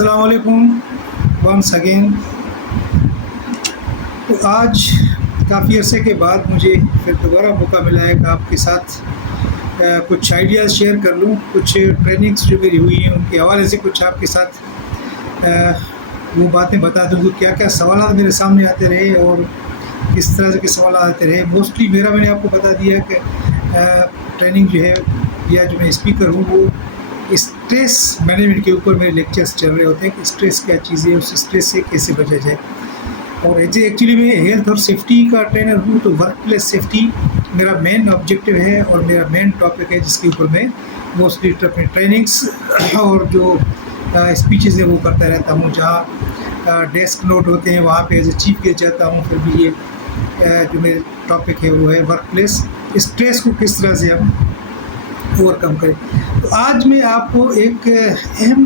अस्सलाम वालेकुम once again. तो आज काफ़ी अरसे के बाद मुझे फिर दोबारा मौका मिला है कि आपके साथ कुछ आइडियाज़ शेयर कर लूँ, कुछ ट्रेनिंग्स जो मेरी हुई हैं उनके हवाले से कुछ आपके साथ वो बातें बता दूँ कि क्या क्या सवाल मेरे सामने आते रहे और किस तरह के सवाल आते रहे। मोस्टली मैंने आपको बता दिया कि ट्रेनिंग जो है या जो मैं स्पीकर हूँ वो स्ट्रेस मैनेजमेंट के ऊपर मेरे लेक्चर्स चल रहे होते हैं कि स्ट्रेस क्या चीज़ है, उस स्ट्रेस से कैसे बचा जाए। और एक्चुअली मैं हेल्थ और सेफ्टी का ट्रेनर हूँ, तो वर्क प्लेस सेफ्टी मेरा मेन ऑब्जेक्टिव है और मेरा मेन टॉपिक है जिसके ऊपर मैं मोस्टली अपने ट्रेनिंग्स और जो स्पीचेस है वो करता रहता हूँ। जहाँ डेस्क नोट होते हैं वहाँ पे एज ए चीफ गेस्ट जाता हूँ। फिर भी ये जो मेरे टॉपिक है वो है वर्क प्लेस स्ट्रेस को किस तरह से हम ओवरकम करें। तो आज मैं आपको एक अहम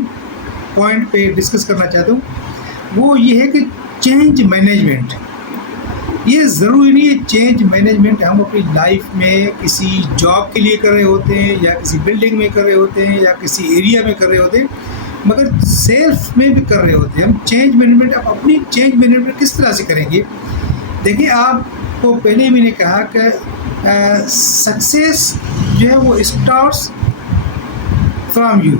पॉइंट पे डिस्कस करना चाहता हूँ, वो ये है कि चेंज मैनेजमेंट। ये ज़रूरी नहीं है चेंज मैनेजमेंट हम अपनी लाइफ में किसी जॉब के लिए कर रहे होते हैं या किसी बिल्डिंग में कर रहे होते हैं या किसी एरिया में कर रहे होते हैं, मगर सेल्फ में भी कर रहे होते हैं हम चेंज मैनेजमेंट। आप अपनी चेंज मैनेजमेंट किस तरह से करेंगे? देखिए, आपको पहले ही मैंने कहा कि सक्सेस जो है वो स्टार्ट्स फ्रॉम यू।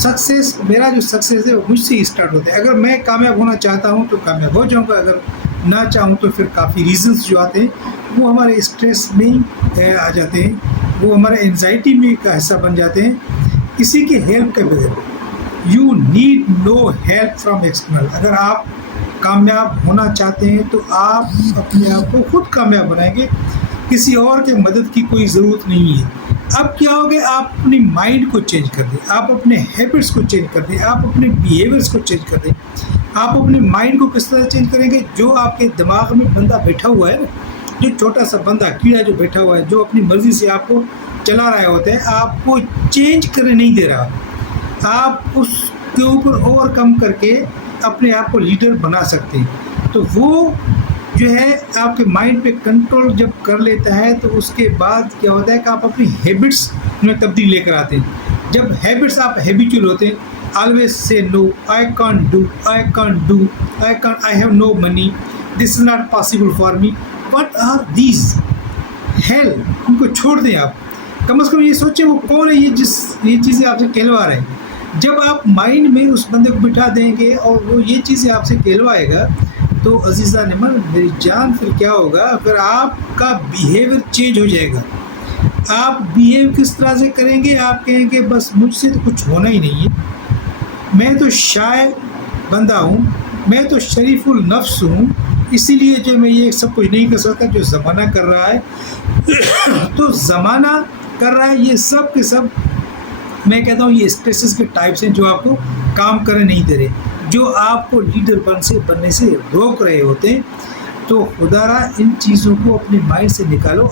सक्सेस, मेरा जो सक्सेस है वो मुझसे ही स्टार्ट होता है। अगर मैं कामयाब होना चाहता हूँ तो कामयाब हो जाऊँगा, अगर ना चाहूँ तो फिर काफ़ी रीजंस जो आते हैं वो हमारे स्ट्रेस में ही आ जाते हैं, वो हमारे एंजाइटी में का हिस्सा बन जाते हैं किसी के हेल्प के बगैर। You need no help from external. अगर आप कामयाब होना चाहते हैं तो आप अपने आप को खुद कामयाब बनाएंगे, किसी और के मदद की कोई ज़रूरत नहीं है। अब क्या हो गया, आप अपनी माइंड को चेंज कर दें, आप अपने हैबिट्स को चेंज कर दें, आप अपने बिहेवियर्स को चेंज कर दें। आप अपने माइंड को किस तरह चेंज करेंगे? जो आपके दिमाग में बंदा बैठा हुआ है ना, जो छोटा सा बंदा कीड़ा जो बैठा हुआ है, जो अपनी मर्ज़ी से आपको चला रहा होता है, आपको चेंज करने नहीं दे रहा, आप उसके ऊपर ओवरकम करके अपने आप को लीडर बना सकते हैं। तो वो जो है आपके माइंड पे कंट्रोल जब कर लेता है तो उसके बाद क्या होता है कि आप अपनी हैबिट्स में तब्दीली लेकर आते हैं। जब हैबिट्स आप हैबिचुअल होते हैं, ऑलवेज से no, I can't do, I can't do, I have no money, this is not possible for me, what are these hell, उनको छोड़ दें। आप कम से कम ये सोचें वो कौन है ये चीज़ें आपसे कहलवा रहे हैं। जब आप माइंड में उस बंदे को बिठा देंगे और वो ये चीज़ें आपसे कहलवाएगा तो अजीज़ा निमन मेरी जान, फिर क्या होगा? फिर आपका बिहेवियर चेंज हो जाएगा। आप बिहेव किस तरह से करेंगे? आप कहेंगे बस मुझसे तो कुछ होना ही नहीं है, मैं तो शाय बंदा हूँ, मैं तो शरीफुल नफ्स हूँ, इसीलिए जो मैं ये सब कुछ नहीं कर सकता। जो ज़माना कर रहा है तो ज़माना कर रहा है, ये सब के सब मैं कहता हूँ ये स्ट्रेसेस के टाइप्स हैं जो आपको काम करने नहीं दे रहे, जो आपको लीडर बनने से रोक रहे होते हैं। तो खुदारा इन चीज़ों को अपने माइंड से निकालो,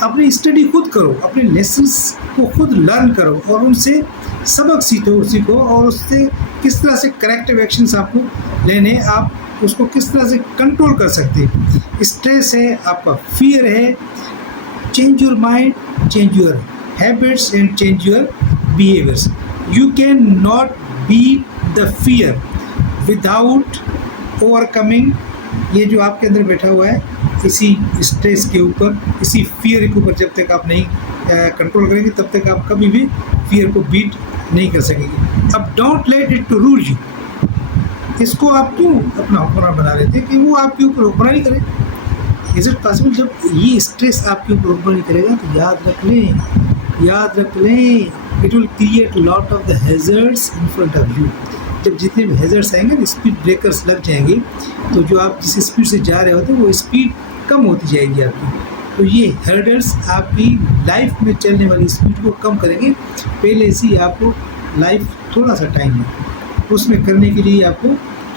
अपनी स्टडी खुद करो, अपने लेसन्स को खुद लर्न करो और उनसे सबक सीखो और उससे किस तरह से करेक्टिव एक्शंस आपको लेने, आप उसको किस तरह से कंट्रोल कर सकते हैं। स्ट्रेस है, आपका फियर है, change your mind, change your habits and change your behaviors. You cannot beat the fear without overcoming ये जो आपके अंदर बैठा हुआ है, इसी स्ट्रेस के ऊपर, इसी फियर के ऊपर जब तक आप नहीं कंट्रोल करेंगे तब तक आप कभी भी फियर को बीट नहीं कर सकेंगे। अब don't let it to rule you. इसको आप क्यों अपना हुक्मरान बना लेते हैं कि वो आपके ऊपर हुक्मरानी करे? Is it possible? जब ये स्ट्रेस आपके ऊपर हुक्मरानी करेगा तो याद रख लें, it will create lot of the hazards in front of you. जब जितने भी हैज़र्ड्स आएंगे ना, स्पीड ब्रेकर्स लग जाएंगे, तो जो आप जिस स्पीड से जा रहे होते हैं वो स्पीड कम होती जाएगी आपकी। तो ये हर्डल्स आपकी लाइफ में चलने वाली स्पीड को कम करेंगे। पहले से ही आपको लाइफ थोड़ा सा टाइम है, उसमें करने के लिए आपको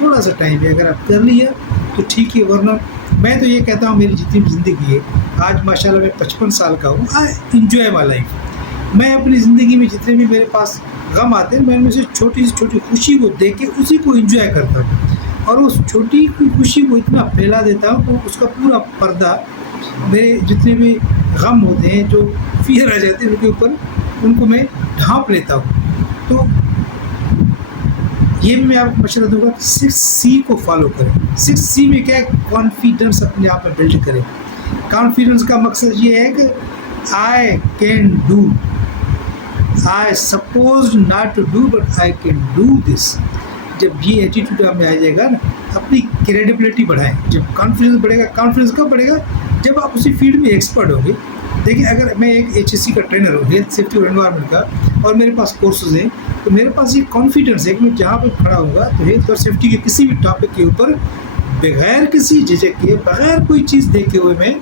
थोड़ा सा टाइम है। अगर आप कर लिया तो ठीक है, वरना मैं तो ये कहता हूँ मेरी जितनी भी ज़िंदगी है, आज माशाल्लाह मैं 55 साल का हूँ, आई एंजॉय माई लाइफ। मैं अपनी ज़िंदगी में जितने भी मेरे पास गम आते हैं, मैं उनमें से छोटी से छोटी खुशी को देख के उसी को एंजॉय करता हूँ और उस छोटी खुशी को इतना फैला देता हूँ तो उसका पूरा पर्दा मेरे जितने भी गम होते हैं, जो फियर आ जाते हैं उनके ऊपर, उनको मैं ढांप लेता हूँ। तो ये भी मैं आपको मशवरा दूंगा कि 6C को फॉलो करें। 6C में क्या है, कॉन्फिडेंस अपने आप में बिल्ड करें। कॉन्फिडेंस का मकसद ये है कि I can do, I suppose not to do but I can do this. जब ये एटीट्यूड हमें आ जाएगा ना, अपनी क्रेडिबिलिटी बढ़ाएं। जब कॉन्फिडेंस बढ़ेगा, कॉन्फिडेंस कब बढ़ेगा, जब आप उसी फील्ड में एक्सपर्ट होंगे। देखिए, अगर मैं एक HSC का ट्रेनर हूँ, हेल्थ सेफ्टी और एनवायरनमेंट का, और मेरे पास कोर्सेज हैं, तो मेरे पास ये कॉन्फिडेंस है कि मैं जहाँ पर खड़ा होऊंगा तो हेल्थ और सेफ्टी के किसी भी टॉपिक के ऊपर बगैर किसी झिझक के, बगैर कोई चीज़ देखे हुए मैं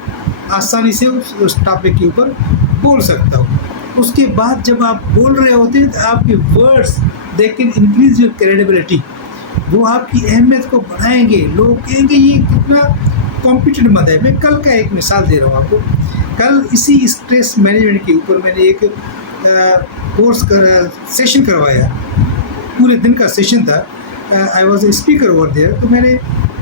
आसानी से उस टॉपिक के ऊपर बोल सकता हूँ। उसके बाद जब आप बोल रहे होते हैं तो आपके words they can increase your credibility, वो आपकी अहमियत को बढ़ाएंगे। लोग कहेंगे ये कितना कॉम्पिटेंट बंदा है। मैं कल का एक मिसाल दे रहा हूँ आपको। कल इसी स्ट्रेस मैनेजमेंट के ऊपर मैंने एक कोर्स सेशन करवाया, पूरे दिन का सेशन था। I was a speaker over there. तो मैंने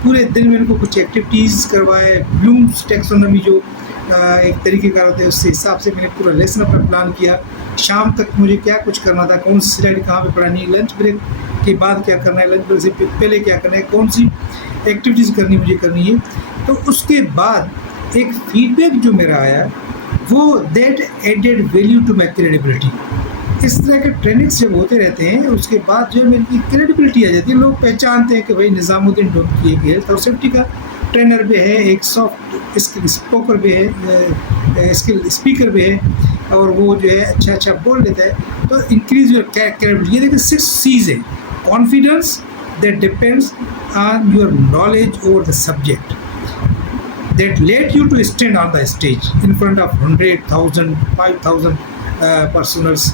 पूरे दिन में उनको कुछ एक्टिविटीज़ करवाए। ब्लूम्स टैक्सोनॉमी जो एक तरीके का होता है, उस हिसाब से मैंने पूरा लेसन अपना प्लान किया। शाम तक मुझे क्या कुछ करना था, कौन सी स्लाइड कहाँ पे पढ़ानी है, लंच ब्रेक के बाद क्या करना है, लंच ब्रेक से पहले क्या करना है, कौन सी एक्टिविटीज़ करनी है। तो उसके बाद एक फीडबैक जो मेरा आया वो that added value to my credibility. इस तरह के ट्रेनिंग्स जब होते रहते हैं, उसके बाद जो मेरी क्रेडिबिलिटी आ जाती है। लोग पहचानते हैं कि भाई निज़ामुद्दीन डोंकी एक हेल्थ और सेफ्टी का ट्रेनर भी है, एक सॉफ्ट स्किल स्पोकर भी है, स्किल स्पीकर भी है, और वो जो है अच्छा बोल लेता है। तो इंक्रीज योर क्रेडिबिलिटी। ये देखिए 6 C's है। Confidence that depends on your knowledge over the subject, that led you to stand on the stage in front of 100,000, 5,000 personals,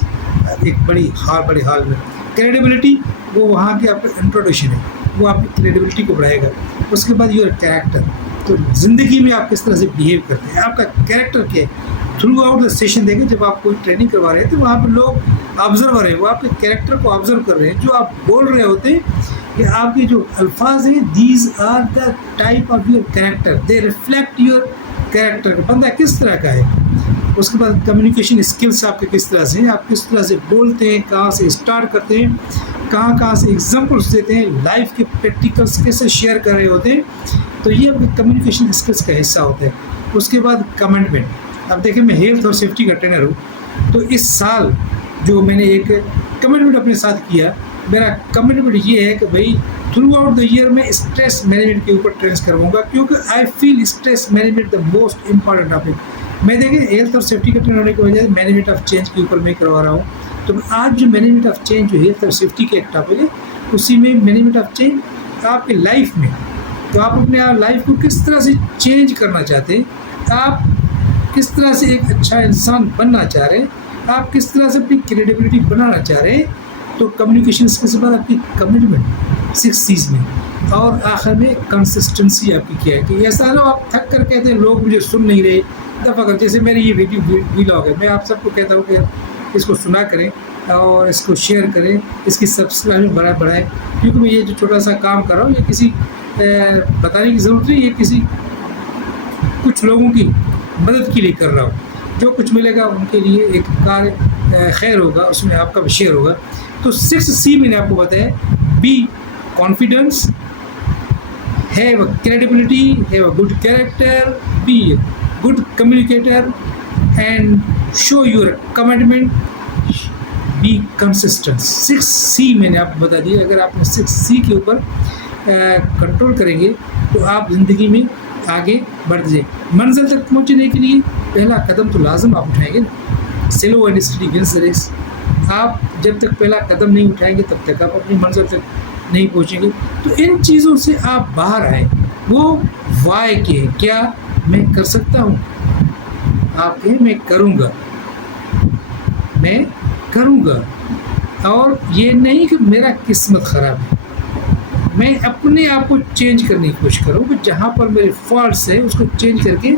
एक बड़े हाल में। क्रेडिबिलिटी वो वहाँ की आपका इंट्रोडक्शन है, वो आपकी क्रेडिबिलिटी को बढ़ाएगा। उसके बाद योर कैरेक्टर, तो ज़िंदगी में आप किस तरह से बिहेव करते हैं, आपका कैरेक्टर क्या है। थ्रू आउट द सेशन देखें, जब आप कोई ट्रेनिंग करवा रहे हैं तो वहाँ पर लोग ऑब्जर्वर हैं, वो आपके कैरेक्टर को ऑब्जर्व कर रहे हैं। जो आप बोल रहे होते हैं कि आपके जो अल्फाज हैं, these are the type of your character, they reflect your character. बंदा किस तरह का है। उसके बाद कम्युनिकेशन स्किल्स आपके किस तरह से हैं, आप किस तरह से बोलते हैं, कहाँ से स्टार्ट करते हैं, कहाँ से एग्जाम्पल्स देते हैं, लाइफ के प्रैक्टिकल्स कैसे शेयर कर रहे होते हैं। तो ये आपके कम्युनिकेशन स्किल्स का हिस्सा होता है। उसके बाद कमिटमेंट। अब देखिए, मैं हेल्थ और सेफ्टी का ट्रेनर हूँ, तो इस साल जो मैंने एक कमिटमेंट अपने साथ किया, मेरा कमिटमेंट ये है कि भाई थ्रू आउट द ईयर मैं स्ट्रेस मैनेजमेंट के ऊपर ट्रेनिंग करवाऊंगा, क्योंकि I feel stress management the most important topic. मैं देखिए हेल्थ और सेफ्टी का ट्रेनर होने की वजह से मैनेजमेंट ऑफ चेंज के ऊपर मैं करवा रहा हूँ। तो आज जो मैनेजमेंट ऑफ चेंज जो हेल्थ और सेफ्टी का एक टॉपिक है, उसी में मैनेजमेंट ऑफ चेंज आपके लाइफ में, तो आप अपने लाइफ को किस तरह से चेंज करना चाहते हैं, आप किस तरह से एक अच्छा इंसान बनना चाह रहे हैं, आप किस तरह से अपनी क्रेडिबिलिटी बनाना चाह रहे हैं। तो कम्युनिकेशन स्किल्स के बाद आपकी कमिटमेंट 6 C's में, और आखिर में कंसिस्टेंसी आपकी क्या है कि ऐसा ना आप थक कर कहते हैं लोग मुझे सुन नहीं रहे, दफ़ा कर। जैसे मेरी ये वीडियो है, मैं आप सबको कहता हूँ कि इसको सुना करें और इसको शेयर करें, इसकी सब्सक्राइब बढ़ाएं, क्योंकि मैं ये जो छोटा सा काम कर रहा हूँ, ये किसी बताने की ज़रूरत नहीं, ये किसी कुछ लोगों की मदद के लिए कर रहा हूँ। जो कुछ मिलेगा उनके लिए एक कार्य खैर होगा, उसमें आपका भी शेयर होगा। तो 6 C मैंने आपको बताया। Be confidence, have a credibility, have a good character, be good communicator and show your commitment, be consistent. 6 C मैंने आपको बता दिया। अगर आप 6 C के ऊपर कंट्रोल करेंगे तो आप ज़िंदगी में आगे बढ़ जाए। मंजिल तक पहुँचने के लिए पहला कदम तो लाजम आप उठाएंगे ना। Slow and steady wins the race. आप जब तक पहला कदम नहीं उठाएंगे तब तक आप अपनी मंजिल तक नहीं पहुँचेंगे। तो इन चीज़ों से आप बाहर आए। वो वाई के, क्या मैं कर सकता हूँ, आप कहें मैं करूँगा, और ये नहीं कि मेरा किस्मत ख़राब है। मैं अपने आप को चेंज करने की कोशिश करूँ कि जहाँ पर मेरे फॉल्ट्स है उसको चेंज करके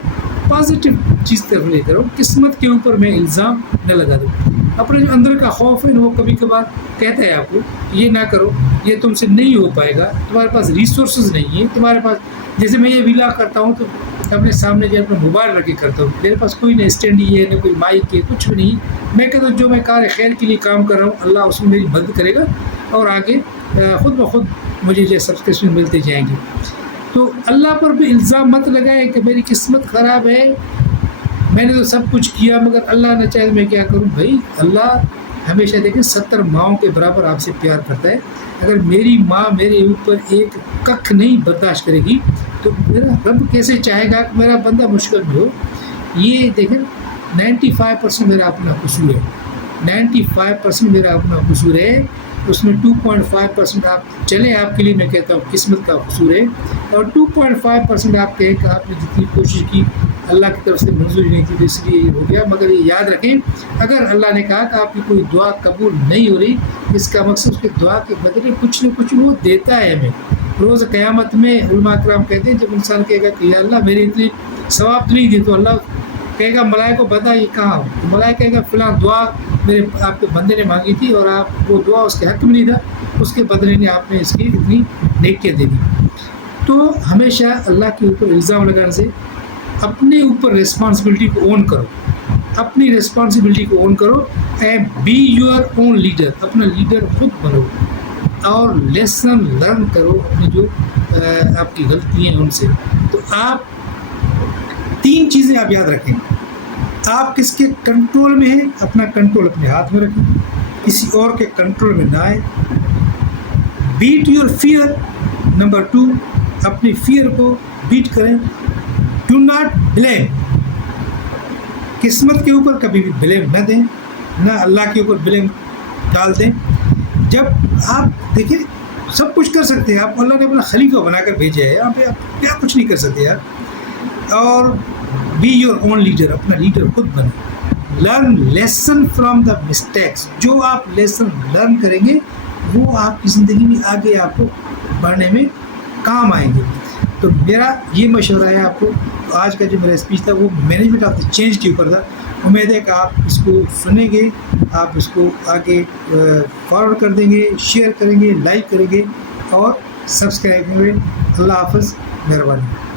पॉजिटिव चीज़ तरफ ले करूँ। किस्मत के ऊपर मैं इल्ज़ाम न लगा दूँ। अपने जो अंदर का खौफ है वो कभी कभार कहता है आपको ये ना करो, ये तुमसे नहीं हो पाएगा, तुम्हारे पास रिसोर्सेज नहीं है, तुम्हारे पास। जैसे मैं ये विला करता हूँ तो अपने सामने जो अपना मोबाइल रख के करता हूँ, मेरे पास कोई ना स्टैंड है, ना कोई माइक है, कुछ भी नहीं। मैं कहता हूँ जो मैं कार्य खैर के लिए काम कर रहा हूँ, अल्लाह उसमें मेरी मदद करेगा और आगे ख़ुद ब खुद मुझे जो सब्सक्रिप्शन मिलते जाएंगे। तो अल्लाह पर भी इल्ज़ाम मत लगाएं कि मेरी किस्मत ख़राब है, मैंने तो सब कुछ किया मगर अल्लाह न चाहे मैं क्या करूं। भाई अल्लाह हमेशा देखें 70 माओं के बराबर आपसे प्यार करता है। अगर मेरी माँ मेरे ऊपर एक कख नहीं बर्दाश्त करेगी तो मेरा रब कैसे चाहेगा कि मेरा बंदा मुश्किल में हो। ये देखें 95% मेरा अपना कसूर है, 95% मेरा अपना कसूर है, उसमें 2.5% आप चले आपके लिए मैं कहता हूँ किस्मत का कसूर है, और 2.5% आप कहें कि आपने जितनी कोशिश की अल्लाह की तरफ से मंजूरी नहीं थी तो इसलिए ये हो गया। मगर ये याद रखें अगर अल्लाह ने कहा कि आपकी कोई दुआ कबूल नहीं हो रही, इसका मकसद उसके दुआ के बदले कुछ न कुछ वो देता है हमें। रोज़ क़यामत में उलमा कराम कहते हैं जब इंसान कहेगा कि या अल्लाह मेरे इतने सवाब तो नहीं दी, तो अल्लाह कहेगा मलाइका को बता ये कहाँ हो, तो मलाइका कहेगा फ़लाँ दुआ मेरे आपके बंदे ने मांगी थी और आप वो दुआ उसके हक़ में नहीं था, उसके बदले ने आपने इसकी इतनी नेकियां दे दी। तो हमेशा अल्लाह के ऊपर इल्ज़ाम लगाने से अपने ऊपर रिस्पॉन्सिबिलिटी को ओन करो, अपनी रिस्पॉन्सिबिलिटी को ओन करो and be your own leader, अपना लीडर खुद बनो और लेसन लर्न करो अपनी जो आपकी गलतियाँ हैं उनसे। तो आप 3 चीज़ें आप याद रखें, आप किसके कंट्रोल में हैं, अपना कंट्रोल अपने हाथ में रखें, किसी और के कंट्रोल में ना आए। बीट योर फियर, नंबर 2 अपनी फियर को बीट करें। डू नॉट ब्लेम, किस्मत के ऊपर कभी भी ब्लेम न दें, ना अल्लाह के ऊपर ब्लेम डाल दें। जब आप देखिए सब कुछ कर सकते हैं, आप अल्लाह ने अपना खलीफा बनाकर भेजा है, यहाँ पे आप क्या कुछ नहीं कर सकते यार। और बी योर ओन लीडर, अपना लीडर खुद बने। Learn lesson from the mistakes, जो आप लेसन लर्न करेंगे वो आपकी ज़िंदगी में आगे आपको बढ़ने में काम आएंगे। तो मेरा ये मशवरा है आपको, आज का जो मेरा स्पीच था वो मैनेजमेंट ऑफ द चेंज के ऊपर था। उम्मीद है कि आप इसको सुनेंगे, आप इसको आगे फॉरवर्ड कर देंगे, शेयर करेंगे, लाइक करेंगे और सब्सक्राइब करेंगे। अल्लाह हाफ़िज़, मेहरबानी।